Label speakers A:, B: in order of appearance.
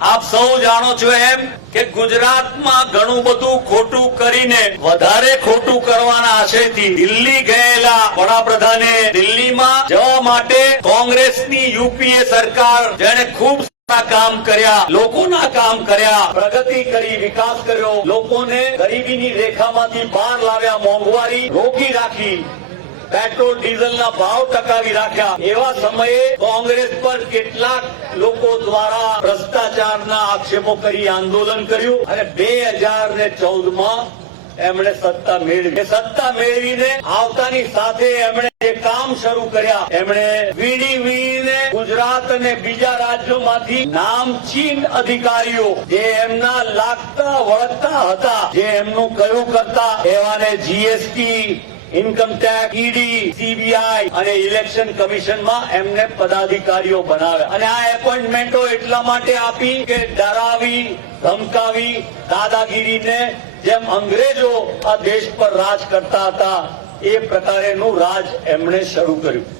A: આપ સૌ જાણો છો એમ કે ગુજરાતમાં ઘણું બધું ખોટું કરીને વધારે ખોટું કરવાના આશયથી દિલ્હી ગયેલા વડાપ્રધાને દિલ્હીમાં જવા માટે કોંગ્રેસની યુપીએ સરકાર જેણે ખૂબ કામ કર્યા, લોકોના કામ કર્યા, પ્રગતિ કરી, વિકાસ કર્યો, લોકોને ગરીબીની રેખામાંથી બહાર લાવ્યા, મોંઘવારી રોકી રાખી. પેટ્રોલ, ડીઝલના ભાવ ટકાવી રાખ્યા. એવા સમયે કોંગ્રેસ પર કેટલાક લોકો દ્વારા ભ્રષ્ટાચારના આક્ષેપો કરી આંદોલન કર્યું અને બે હજાર ને ચૌદમાં એમણે સત્તા મેળવી. સત્તા મેળવીને આવતાની સાથે એમણે જે કામ શરૂ કર્યા. એમણે વીણી ગુજરાત અને બીજા રાજ્યોમાંથી નામચીન અધિકારીઓ જે એમના લાગતા વળગતા હતા, જે એમનું કયું કરતા, એવાને GST income tax ED CBI અને ઇલેક્શન કમિશનમાં એમને પદાધિકારીઓ બનાવ્યા. અને આ એપોઇન્ટમેન્ટો એટલા માટે આપી કે ડરાવી, ધમકાવી, દાદાગીરીને જેમ અંગ્રેજો આ દેશ પર રાજ કરતા હતા, એ પ્રકારેનું રાજ એમણે શરૂ કર્યું.